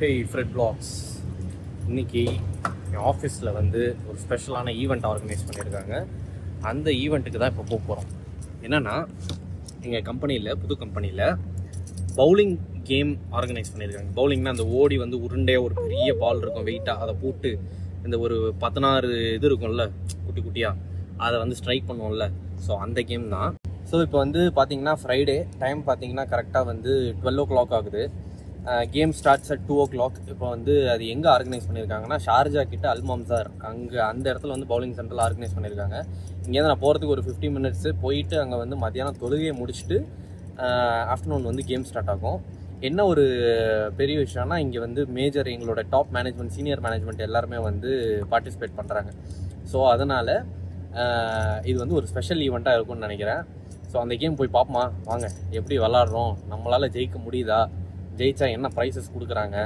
ஹே Fred blocks. இன்றைக்கி என் ஆஃபீஸில் வந்து ஒரு ஸ்பெஷலான ஈவெண்ட் ஆர்கனைஸ் பண்ணியிருக்காங்க. அந்த ஈவெண்ட்டுக்கு தான் இப்போ போக போகிறோம். என்னென்னா, எங்கள் கம்பெனியில், புது கம்பெனியில் பவுலிங் கேம் ஆர்கனைஸ் பண்ணியிருக்காங்க. பவுலிங்னா அந்த ஓடி வந்து உருண்டையாக ஒரு பெரிய பால் இருக்கும், வெயிட்டாக அதை போட்டு இந்த ஒரு 16 இது இருக்கும்ல குட்டி குட்டியாக, அதை வந்து ஸ்ட்ரைக் பண்ணுவோம்ல. ஸோ அந்த கேம் தான். ஸோ இப்போ வந்து பார்த்தீங்கன்னா ஃப்ரைடே டைம் பார்த்தீங்கன்னா கரெக்டாக வந்து 12 o'clock ஆகுது. Game starts at 2 o'clock. இப்போ வந்து அது எங்கே ஆர்கனைஸ் பண்ணியிருக்காங்கன்னா, ஷார்ஜா கிட்ட அல்மாம்சார் அங்கே அந்த இடத்துல வந்து பவுலிங் சென்டரில் ஆர்கனைஸ் பண்ணியிருக்காங்க. இங்கேருந்து நான் போகிறதுக்கு ஒரு 15 minutes போயிட்டு அங்கே வந்து மத்தியானம் தொழுகையை முடிச்சுட்டு ஆஃப்டர்நூன் வந்து கேம் ஸ்டார்ட் ஆகும். என்ன ஒரு பெரிய விஷயம்னா, இங்கே வந்து மேஜர் எங்களோட டாப் மேனேஜ்மெண்ட், சீனியர் மேனேஜ்மெண்ட் எல்லாருமே வந்து பார்ட்டிசிபேட் பண்ணுறாங்க. ஸோ அதனால் இது வந்து ஒரு ஸ்பெஷல் ஈவெண்ட்டாக இருக்கும்னு நினைக்கிறேன். ஸோ அந்த கேம் போய் பார்ப்போமா வாங்க, எப்படி விளாட்றோம், நம்மளால் ஜெயிக்க முடியுதா, ஜெயிச்சா என்ன ப்ரைஸஸ் கொடுக்குறாங்க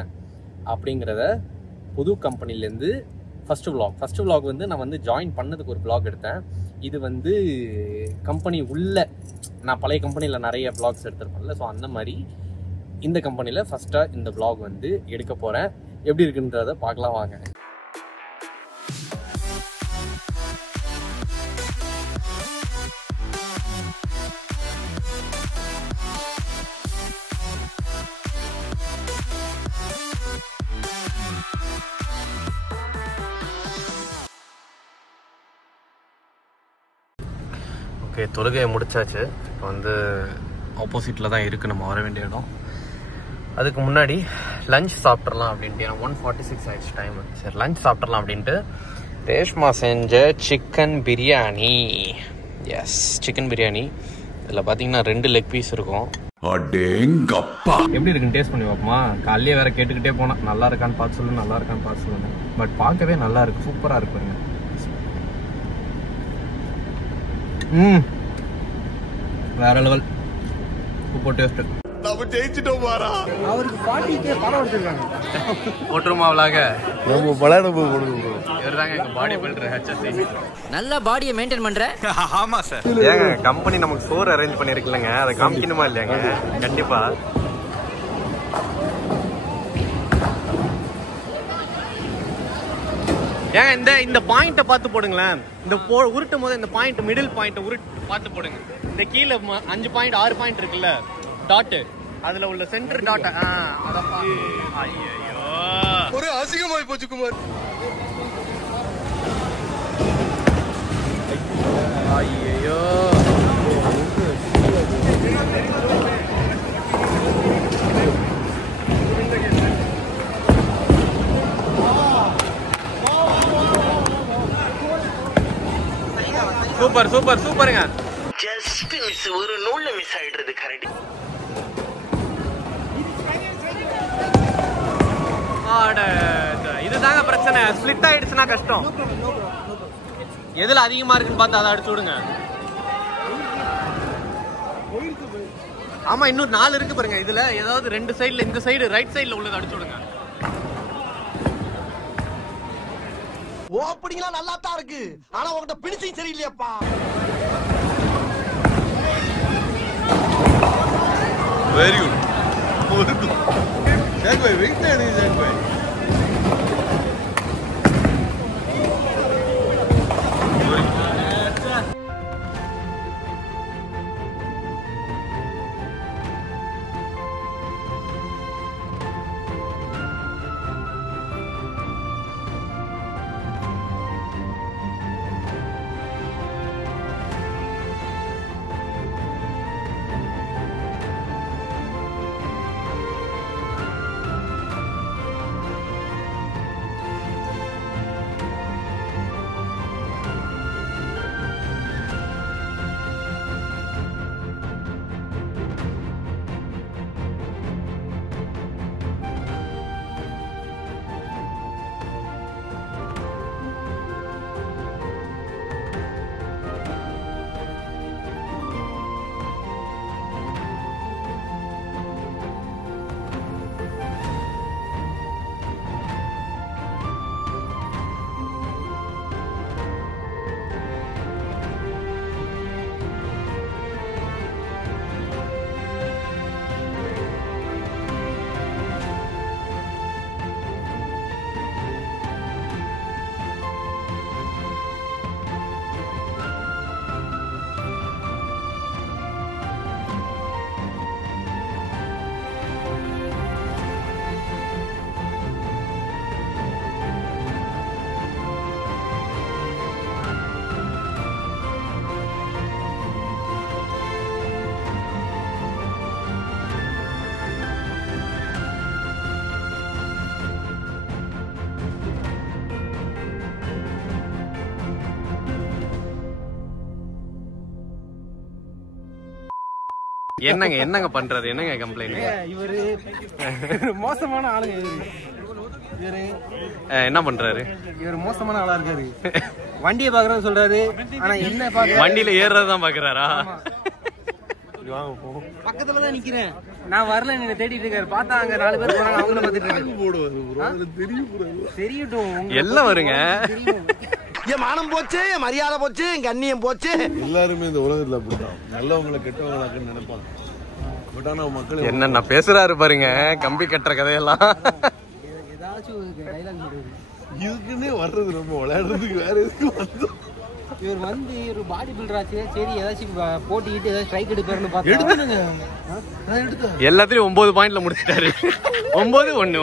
அப்படிங்கிறத புது கம்பெனிலேருந்து ஃபஸ்ட்டு vlog வந்து நான் வந்து ஜாயின் பண்ணதுக்கு ஒரு vlog எடுத்தேன். இது வந்து கம்பெனி உள்ள, நான் பழைய கம்பெனியில் நிறைய vlogs எடுத்திருப்பேன்ல, ஸோ அந்த மாதிரி இந்த கம்பெனியில் ஃபஸ்ட்டாக இந்த vlog வந்து எடுக்க போகிறேன். எப்படி இருக்குன்றதை பார்க்கலாம் வாங்க. ஓகே, தொழுகையை முடிச்சாச்சு. இப்போ வந்து ஆப்போசிட்டில் தான் இருக்குது நம்ம வர வேண்டிய இடம். அதுக்கு முன்னாடி லஞ்ச் சாப்பிட்றலாம் அப்படின்ட்டு, ஏன்னா 1:46 ஆயிடுச்சு டைம். சரி, லஞ்ச் சாப்பிட்றலாம் அப்படின்ட்டு ரேஷ்மா செஞ்ச chicken biryani. Yes, chicken biryani. இதில் பார்த்தீங்கன்னா 2 லெக் பீஸ் இருக்கும். எப்படி இருக்குன்னு டேஸ்ட் பண்ணி பார்ப்போமா? காலையிலே வேற கேட்டுக்கிட்டே போனால் நல்லா இருக்கான்னு பார்த்து சொல்லு, நல்லா இருக்கான்னு பார்த்து சொல்லுங்க. பட் பார்க்கவே நல்லா இருக்கு, சூப்பராக இருக்குங்க. வேற லெவல், சூப்பர் டேஸ்ட். நம்ம ஜெயிச்சிட்டோம் பாரா. அவருக்கு 40K பணம் எடுத்துருக்காங்க. போட்டுருமாவளாக நம்ம பலர போடுவோம். இவர்தாங்க எங்க பாடி பில்டர் HSC. நல்ல பாடியை மெயின்டைன் பண்ற. ஆமா சார். ஏங்க கம்பெனி நமக்கு சோறு அரேஞ்ச் பண்ணிருக்கலங்க, அதை காமிக்கணுமா இல்லையாங்க? கண்டிப்பா. ஏங்க இந்த பாயிண்ட்டை பார்த்து போடுங்களேன். இந்த உருட்டும் போது இந்த பாயிண்ட், மிடில் பாயிண்ட்டை பார்த்து போடுங்க. இந்த கீழே 5 பாயிண்ட் 6 பாயிண்ட் இருக்குல்ல, டாட், அதுல உள்ள சென்டர் டாட். ஐயோ, ஒரு அசிங்கமாய் போச்சு குமார். ஐயோ, சூப்பர் சூப்பர் சூப்பருங்க. ஜஸ்ட் மிஸ், ஒரு நூல்ல மிஸ் ஆயிடுறது. கரெக்ட். இதுதாங்க பிரச்சனை, ஸ்பிளிட் ஆயிடுச்சுன்னா கஷ்டம். எதுல அதிகமா இருக்குன்னு பார்த்து அதை அடிச்சு விடுங்க. ஆமா, இன்னும் 4 இருக்கு பாருங்க. இதுல ஏதாவது 2 சைடுல, இந்த சைடு ரைட் சைடுல உள்ளதை அடிச்சு விடுங்க. ஓப்பனிங்ல நல்லா தான் இருக்கு, ஆனா உன்கிட்ட பினிஷிங் சரியில்லையாப்பா. Very good. Jack boy wait பண்ணு. ஜாக் பாய் என்னங்க பண்றாரு? என்னங்க கம்ப்ளைண்ட்? இவரு மோசமான ஆளுங்க. இவரு என்ன பண்றாரு? இவர் மோசமான ஆளா இருக்காரு. வண்டியை பாக்குறேன்னு சொல்றாரு, ஆனா என்ன பாக்குற வண்டியில ஏறதான் பாக்குறாரா? பக்கத்துலதான் நிக்கிறேன். நான் வரல, நீங்க தேடிட்டு இருக்காரு. பார்த்தா அங்க 4 பேர் போறாங்க, அவங்கள பாத்துட்டு இருக்காரு. தெரியட்டும், எல்லாம் வருங்க. என் மானம் போச்சு, என் மரியாதை போச்சு, என் கண்ணியம் போச்சு. எல்லாருமே இந்த உலகத்துல அப்படிதான், நல்லவங்களை கெட்டவங்களாக்குன்னு நினைப்பாங்க. பட் ஆனா மக்கள் என்னென்ன பேசுறாரு பாருங்க, கம்பி கட்டுற கதையெல்லாம். ஏதாச்சும் டைலாக் சொல்றாரு. இதுக்குன்னே வர்றது, நம்ம விளையாடுறதுக்கு வேற எதுக்கு வந்தோம்? இவர் வந்து ஒரு பாடி பில்டர் ஆச்சு, சரி ஏதாச்சும் போட்டிக்கிட்டு ஏதாச்சும் ஸ்ட்ரைக் எடுப்பாருன்னு பார்த்தா எல்லாத்துலயும் 9 பாயிண்ட்ல முடிச்சிட்டாரு. 9-1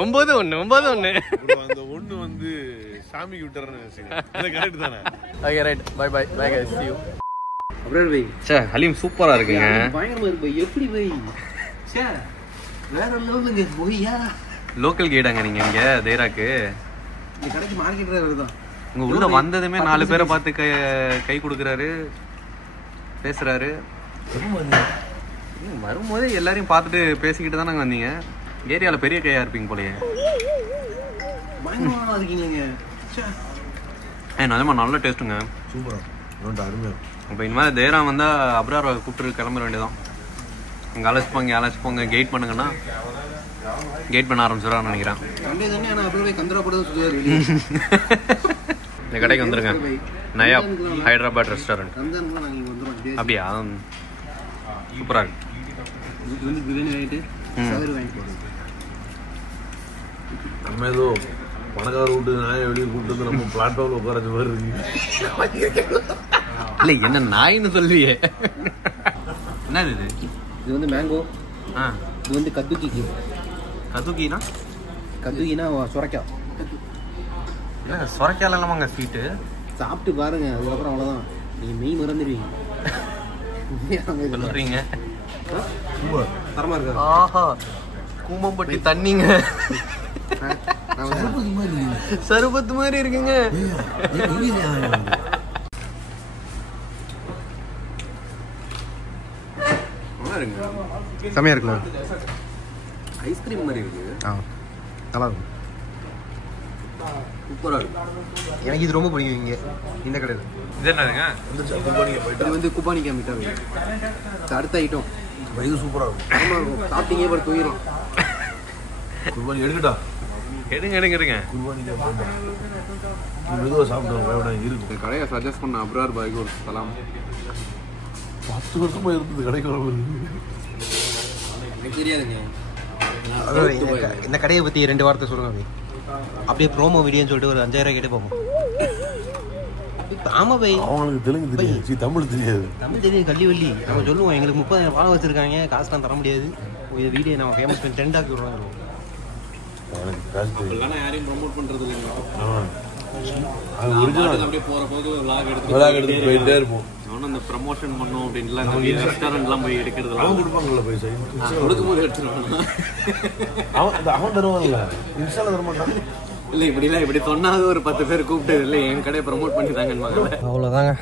அந்த ஒண்ணு வந்து சாமிக்கு விட்டுறேன்னு நினைச்சேன். கரெக்ட் தானே? Okay right, bye bye bye guys, see you. அப்புறம் பை சே ஹலீம் சூப்பரா இருக்குங்க. பயங்கரமா இருக்கு பை. எப்படி பை? சே வேற லெவலுங்க போய்யா. லோக்கல் கைடாங்க நீங்க இங்க தேராக்கு. இந்த கடைக்கு மார்க்கெட் டிரைவர் தான். உங்க உள்ள வந்ததுமே 4 பேரை பார்த்து கை கொடுக்குறாரு, பேசுறாரு. வரும்போதே எல்லாரையும் பார்த்துட்டு பேசிக்கிட்டு தானே வந்தீங்க. ஏரியாவில் பெரிய கையா இருப்பீங்க போலயே. பயங்கரமா இருக்கீங்க. நிஜமா நல்ல டேஸ்ட்டுங்க. சூப்பரா, அருமையா. இப்போ இனிமேல் தேரா வந்தால் அப்ரார் கூப்பிட்டு கிளம்புற வேண்டியதான். இங்கே அழைச்சிப்போங்க கெயிட் பண்ணுங்கன்னா கெயிட் பண்ண ஆரம்பிச்சிடறான்னு நினைக்கிறேன். இந்த கடைக்கு வந்துருங்க, நயா ஹைதராபாத் ரெஸ்டாரண்ட். அப்படியா? சூப்பராக இருக்கு. நம்ம ஏதோ பணக்கார விட்டு நாயை வெளியே கூப்பிட்டு நம்ம பிளாட்ஃபார்ம்ல உட்கார மாதிரி இருக்கு. இல்லை என்ன நாயின்னு சொல்லுவியே. என்னது இது? இது வந்து மேங்கோ. இது வந்து கத்துக்கி. கதுக்கினா? கத்துக்கினா சுரைக்காய். இல்லை சுரைக்காய் இல்லாமாங்க ஸ்வீட்டு. சாப்பிட்டு பாருங்க, அதுக்கப்புறம் அவ்வளோதான், நீங்க மெய் மறந்துடுவீங்க. சொல்றீங்க தரமா இருக்கா? ஆஹா, கூமம்பட்டி தண்ணிங்க. சருபத்து மாதிரி இருக்குங்க. செமையா இருக்குல்ல? ஐஸ்கிரீம் மாதிரி இருக்கு. நல்லா இருக்கும், சூப்பரா இருக்கு. எனக்கு இது ரொம்ப பிடிக்கும். இங்கே இந்த கடையில் இது என்னதுங்க? இது வந்து குப்பானிக்கா மிட்டாய். அடுத்த ஐட்டம் இது சூப்பரா இருக்கும். சாப்பிட்டீங்க பட் தூயிரும். குர்பானி எடுக்கட்டா? எடுங்க. குர்பானிக்கா மெதுவாக சாப்பிடுவோம் இருக்கு. கடையை சஜஸ்ட் பண்ண அப்ரார் பாய்க்கு ஒரு சலாம். 10 வருஷமா இருந்தது கடைக்கு வர எனக்கு தெரியாதுங்க. இந்த கடையை பற்றி 2 வார்த்தை சொல்லுங்க. அப்படியே ப்ரோமோ வீடியோன்னு சொல்லிட்டு ஒரு 5000 கேட்டு பார்ப்போம். ஆமா பை, அவங்களுக்கு தெலுங்கு தெரியாது, தமிழ் தெரியாது. தமிழ் தெரியும் கல்லிவள்ளி. நம்ம சொல்லுவோம் எங்களுக்கு 30,000 ஃபாலோவர்ஸ் இருக்காங்க, காசுலாம் தர முடியாது, இந்த வீடியோ நம்ம ஃபேமஸ் பண்ணி ட்ரெண்ட் ஆக்கி விடுவாங்க. எனக்கு காசு தெரியும். யாரையும் ப்ரொமோட் பண்றது இல்லைங்க. அது ஒரிஜினல். அப்படியே போற போது விளாக் எடுத்து போயிட்டே இருப்போம். அவனும் அந்த ப்ரமோஷன் பண்ணும் அப்படின்லாம் ரெஸ்டாரண்ட்லாம் போய் எடுக்கிறது அவன் கொடுப்பாங்கல்ல பைசா, கொடுக்கும்போது எடுத்துருவாங்க. அவன் தருவான்ல, இன்ஸ்டால தர மாட்டான். இல்லை இப்படிலாம் இப்படி சொன்னாது ஒரு 10 பேர் கூப்பிட்டு இல்லை என் கடையை ப்ரமோட் பண்ணிட்டாங்கன்னு. அவ்வளோதாங்க,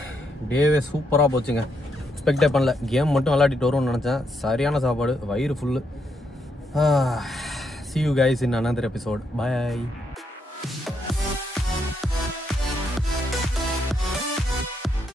டேவே சூப்பராக போச்சுங்க. எக்ஸ்பெக்டே பண்ணல, கேம் மட்டும் விளையாடிட்டு வரும்னு நினச்சேன். சரியான சாப்பாடு, வயிறு full. See you guys in another episode. Bye.